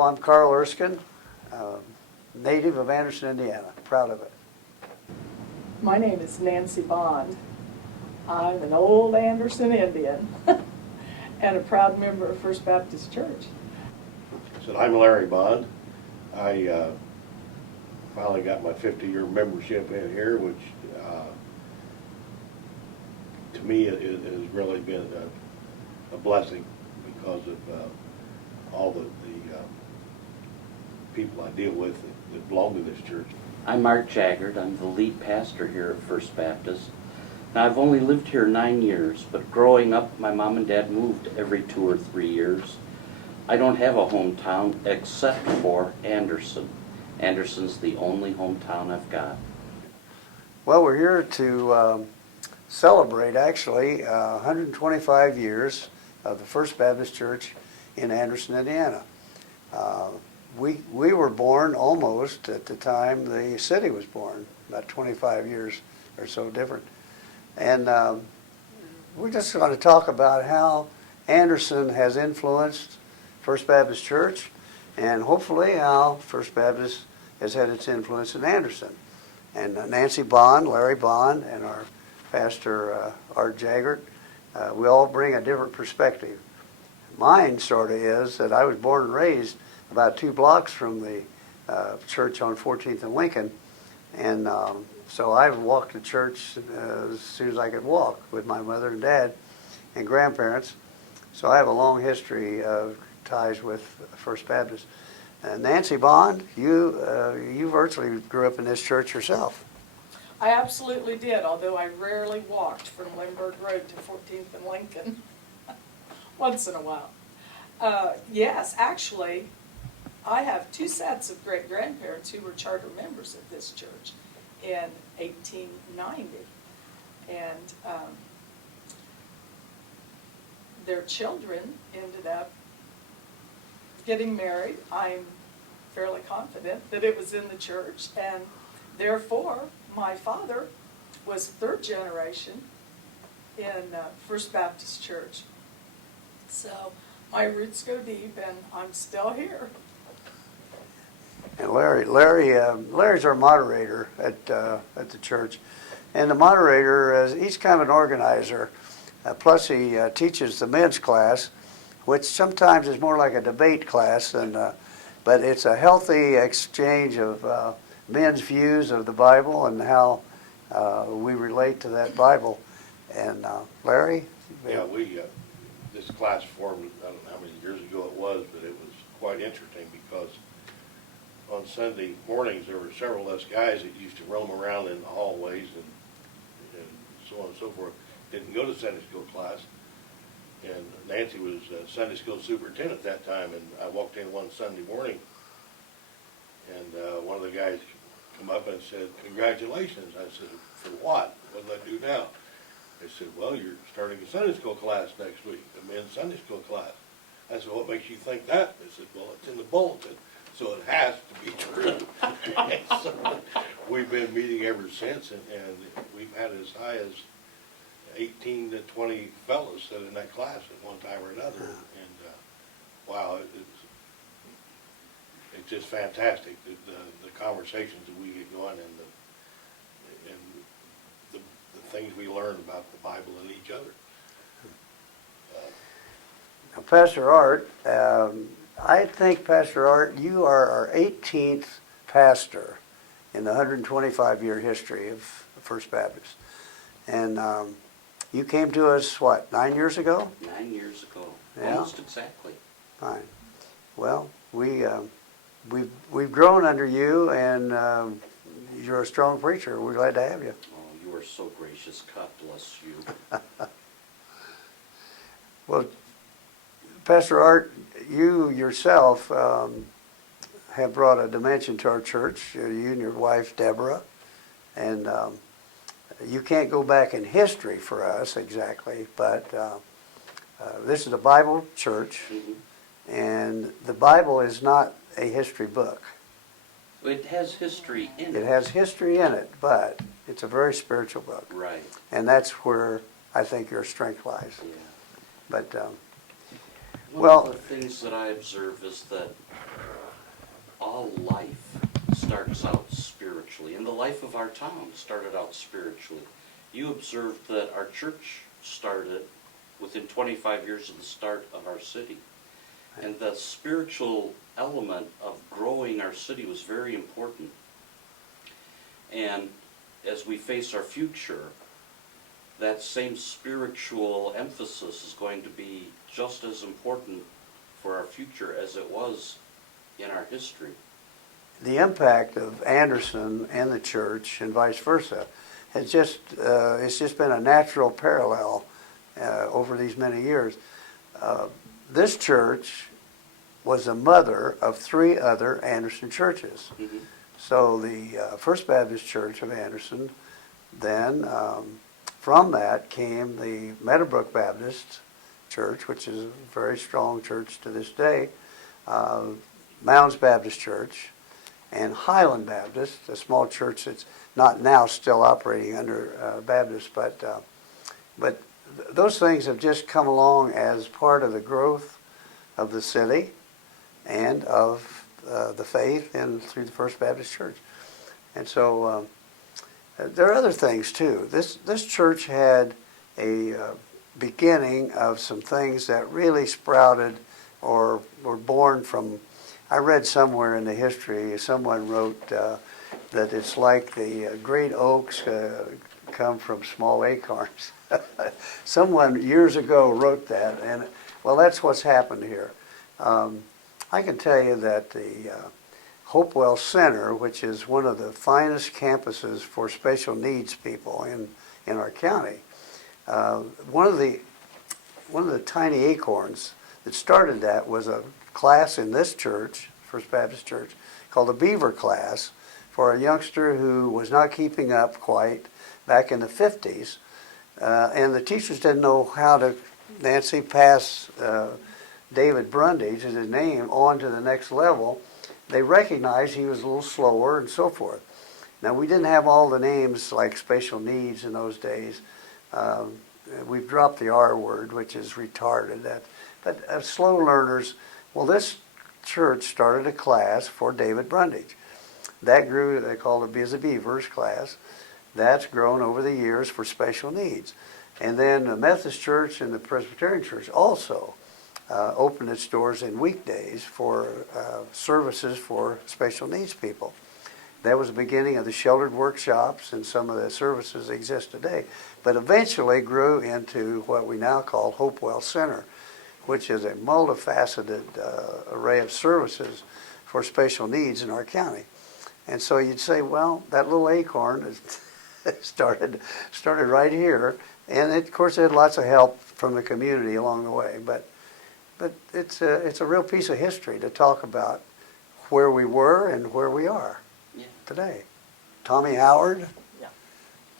Well, I'm Carl Erskine, native of Anderson, Indiana. Proud of it. My name is Nancy Bond. I'm an old Anderson Indian and a proud member of First Baptist Church. So I'm Larry Bond. I finally got my 50-year membership in here, which to me it has really been a blessing because of all the people I deal with that belong to this church. I'm Mark Jaggard. I'm the lead pastor here at First Baptist. Now, I've only lived here 9 years, but growing up, my mom and dad moved every 2 or 3 years. I don't have a hometown except for Anderson. Anderson's the only hometown I've got. Well, we're here to celebrate, actually, 125 years of the First Baptist Church in Anderson, Indiana. We were born almost at the time the city was born, about 25 years or so different. And we're just going to talk about how Anderson has influenced First Baptist Church, and hopefully how First Baptist has had its influence in Anderson. And Nancy Bond, Larry Bond, and our pastor Art Jaggard, we all bring a different perspective. Mine sort of is that I was born and raised about 2 blocks from the church on 14th and Lincoln, and so I walked to church as soon as I could walk with my mother and dad and grandparents. So I have a long history of ties with First Baptist. Nancy Bond, you virtually grew up in this church yourself. I absolutely did, although I rarely walked from Lindbergh Road to 14th and Lincoln. Once in a while. Yes, actually, I have 2 sets of great-grandparents who were charter members of this church in 1890. And their children ended up getting married. I'm fairly confident that it was in the church, and therefore my father was 3rd generation in First Baptist Church. So my roots go deep, and I'm still here. And Larry's our moderator at the church, and the moderator he's kind of an organizer. Plus, he teaches the men's class, which sometimes is more like a debate class, but it's a healthy exchange of men's views of the Bible and how we relate to that Bible. And Larry? Yeah, this class formed, I don't know how many years ago it was, but it was quite interesting because on Sunday mornings there were several of us guys that used to roam around in the hallways and so on and so forth. Didn't go to Sunday school class. And Nancy was Sunday school superintendent at that time, and I walked in one Sunday morning, and one of the guys come up and said, "Congratulations." I said, "For what? What do I do now?" They said, "Well, you're starting a Sunday school class next week, a men's Sunday school class." I said, "What makes you think that?" They said, "Well, it's in the bulletin, so it has to be true." So we've been meeting ever since, and we've had as high as 18 to 20 fellows sit in that class at one time or another, and wow, it's just fantastic, the conversations that we get going and the things we learn about the Bible and each other. Now, Pastor Art, I think, Pastor Art, you are our 18th pastor in the 125-year history of First Baptist. And you came to us, what, 9 years ago? 9 years ago, Yeah. almost exactly. Fine. Well, we've grown under you, and you're a strong preacher. We're glad to have you. Oh, you are so gracious. God bless you. Well, Pastor Art, you yourself have brought a dimension to our church, you and your wife, Deborah, and you can't go back in history for us exactly, but this is a Bible church, and the Bible is not a history book. It has history in it. It has history in it, but it's a very spiritual book. Right. And that's where I think your strength lies. Yeah. But One well, of the things that I observe is that all life starts out spiritually, and the life of our town started out spiritually. You observed that our church started within 25 years of the start of our city. And the spiritual element of growing our city was very important. And as we face our future, that same spiritual emphasis is going to be just as important for our future as it was in our history. The impact of Anderson and the church and vice versa has it's just been a natural parallel over these many years. This church was the mother of 3 other Anderson churches. Mm-hmm. So the First Baptist Church of Anderson, then from that came the Meadowbrook Baptist Church, which is a very strong church to this day, Mounds Baptist Church, and Highland Baptist, a small church that's not now still operating under Baptist, but those things have just come along as part of the growth of the city and of the faith and through the First Baptist Church. And so there are other things too. This church had a beginning of some things that really sprouted or were born from, I read somewhere in the history, someone wrote that it's like the great oaks come from small acorns. Someone years ago wrote that, and well, that's what's happened here. I can tell you that the Hopewell Center, which is one of the finest campuses for special needs people in our county, one of the tiny acorns that started that was a class in this church, First Baptist Church, called the Beaver class for a youngster who was not keeping up quite back in the 50s. And the teachers didn't know how to, Nancy, pass David Brundage, is his name, on to the next level. They recognized he was a little slower and so forth. Now, we didn't have all the names like special needs in those days. We've dropped the R word, which is retarded. But slow learners, well, this church started a class for David Brundage. That grew, they called it the Beavers class. That's grown over the years for special needs. And then the Methodist Church and the Presbyterian Church also opened its doors in weekdays for services for special needs people. That was the beginning of the sheltered workshops and some of the services that exist today. But eventually grew into what we now call Hopewell Center, which is a multifaceted array of services for special needs in our county. And so you'd say, well, that little acorn started right here, and it, of course, it had lots of help from the community along the way. But it's a real piece of history to talk about where we were and where we are today. Tommy Howard,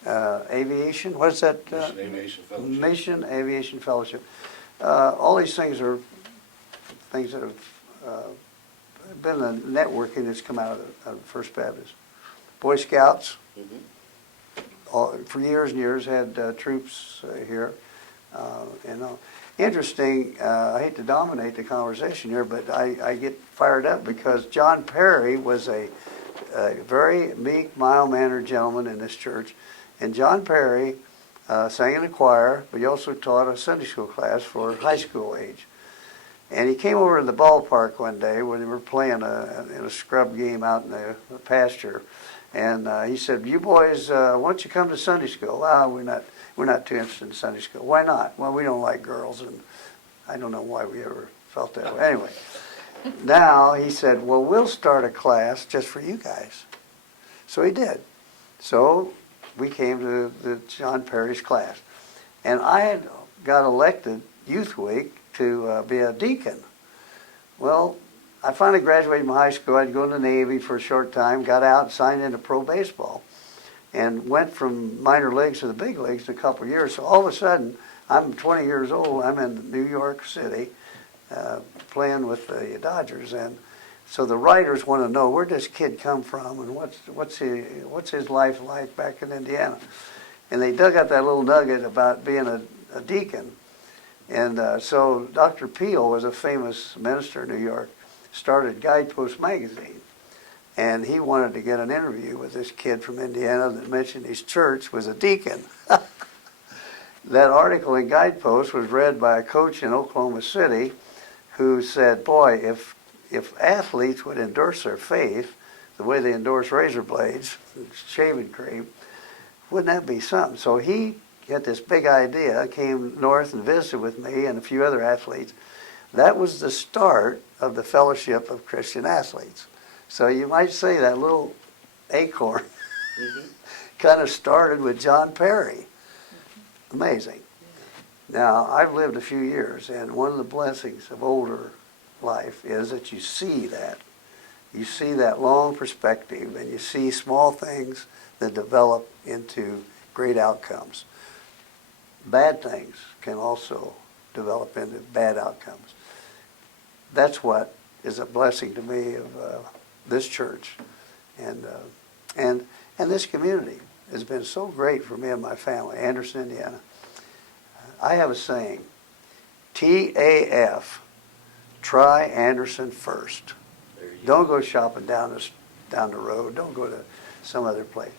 aviation. What's that? Mission Aviation Fellowship. Mission Aviation Fellowship. All these things are things that have been the networking that's come out of First Baptist. Boy Scouts, for years and years, had troops here. Interesting, I hate to dominate the conversation here, but I get fired up because John Perry was a very meek, mild-mannered gentleman in this church. And John Perry sang in the choir, but he also taught a Sunday school class for high school age. And he came over to the ballpark one day when they were playing in a scrub game out in the pasture. And he said, "You boys, why don't you come to Sunday school?" "Well, we're not too interested in Sunday school." "Why not?" "Well, we don't like girls." And I don't know why we ever felt that way. Anyway, now he said, "Well, we'll start a class just for you guys." So he did. So we came to the John Perry's class. And I had got elected Youth Week to be a deacon. Well, I finally graduated from high school. I'd go in the Navy for a short time, got out, and signed into pro baseball, and went from minor leagues to the big leagues in a couple of years. So all of a sudden, I'm 20 years old. I'm in New York City playing with the Dodgers. And so the writers want to know, where'd this kid come from and what's his life like back in Indiana? And they dug out that little nugget about being a deacon. And so Dr. Peel was a famous minister in New York, started Guidepost magazine. and he wanted to get an interview with this kid from Indiana that mentioned his church was a deacon. That article in Guidepost was read by a coach in Oklahoma City who said, boy, if athletes would endorse their faith the way they endorse razor blades, shaving cream, wouldn't that be something? So he had this big idea, came north and visited with me and a few other athletes. That was the start of the Fellowship of Christian Athletes. So you might say that little acorn kind of started with John Perry. Amazing. Now, I've lived a few years, and one of the blessings of older life is that you see that. You see that long perspective, and you see small things that develop into great outcomes. Bad things can also develop into bad outcomes. That's what is a blessing to me of this church and this community. Has been so great for me and my family, Anderson, Indiana. I have a saying, TAF, try Anderson first. Don't go shopping down the road. Don't go to some other place.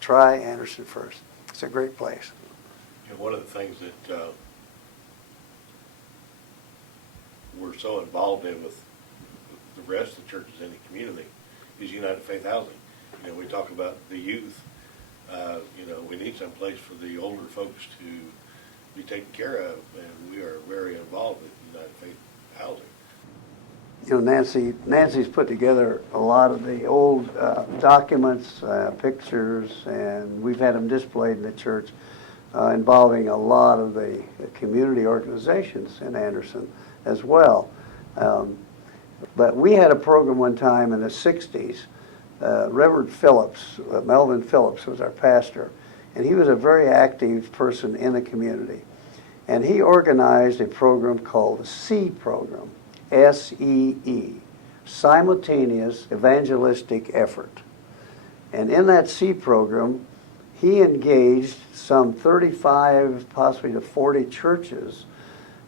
Try Anderson first. It's a great place. You know, one of the things that we're so involved in with the rest of the churches in the community is United Faith Housing. You know, we talk about the youth. You know, we need some place for the older folks to be taken care of, and we are very involved with United Faith Housing. You know, Nancy's put together a lot of the old documents, pictures, and we've had them displayed in the church involving a lot of the community organizations in Anderson as well. But we had a program one time in the 60s. Reverend Phillips, Melvin Phillips was our pastor, and he was a very active person in the community. And he organized a program called the SEE program, S-E-E, Simultaneous Evangelistic Effort. And in that SEE program, he engaged some 35, possibly to 40 churches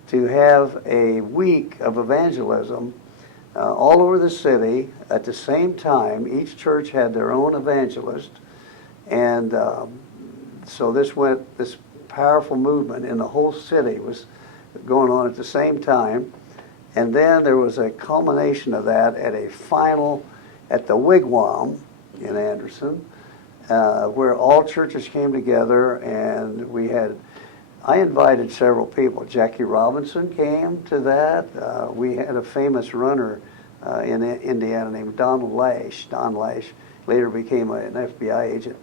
to have a week of evangelism all over the city at the same time. Each church had their own evangelist, and so this powerful movement in the whole city was going on at the same time. And then there was a culmination of that at a final at the Wigwam in Anderson, where all churches came together, and I invited several people. Jackie Robinson came to that. We had a famous runner in Indiana named Don Lash. Don Lash later became an FBI agent.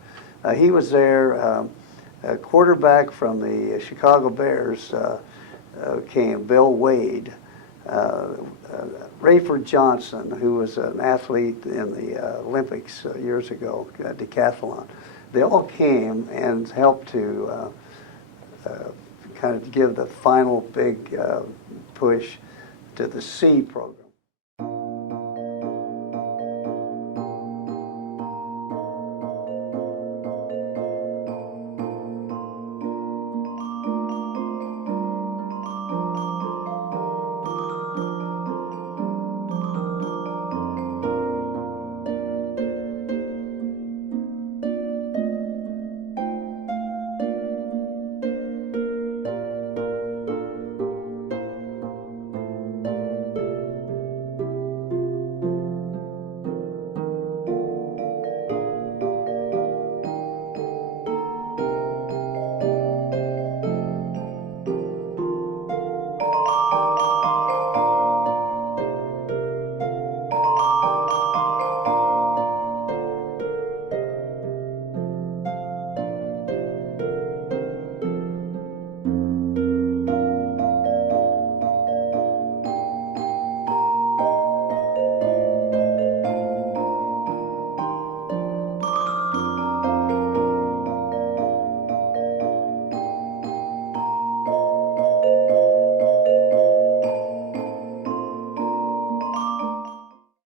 He was there. A quarterback from the Chicago Bears came, Bill Wade. Rayford Johnson, who was an athlete in the Olympics years ago, decathlon. They all came and helped to kind of give the final big push to the SEE program.